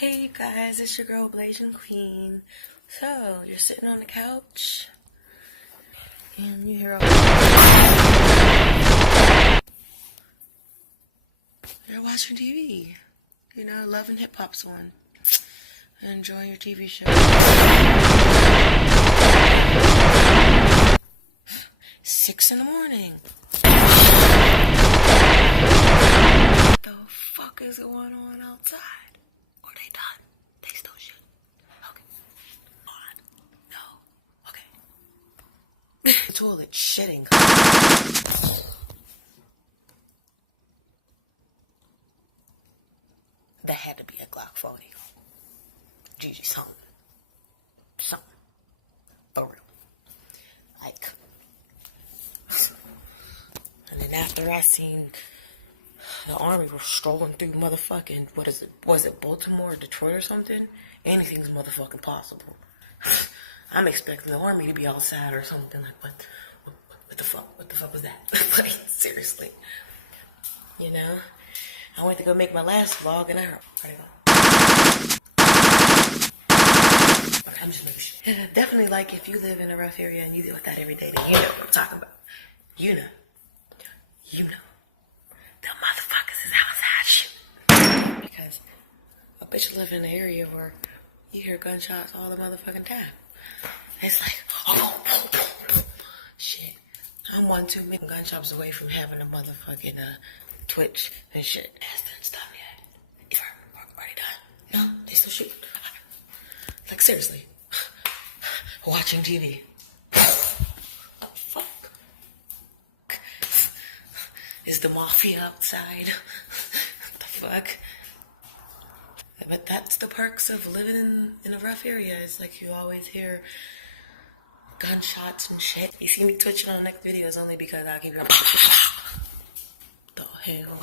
Hey you guys, it's your girl Blasian Queen. So, you're sitting on the couch and you hear you're watching TV. You know, Love and Hip Hop's on. Enjoying your TV show. 6 in the morning. What the fuck is going on outside? Are they done? They still shit. Okay. On. No. Okay. The toilet shitting. That had to be a Glock 40. Gigi something. Something. For real. Like. And then after I seen the army was strolling through motherfucking, was it Baltimore or Detroit or something? Anything's motherfucking possible. I'm expecting the army to be outside or something. Like, what the fuck was that? Like, seriously. You know? I went to go make my last vlog and I heard, I'm just making shit. Definitely, like, if you live in a rough area and you deal with that every day, then you know what I'm talking about. You know. The motherfuckers is outside shooting. Because a bitch live in an area where you hear gunshots all the motherfucking time. It's like, oh, shit. I'm one too many gunshots away from having a motherfucking Twitch and shit. Hasn't stopped yet. Are they done? No, they still shoot. Like, seriously. Watching TV. Fuck. Is the mafia outside? What the fuck? But that's the perks of living in a rough area. It's like you always hear gunshots and shit. You see me twitching on the next videos only because I keep going, the hell?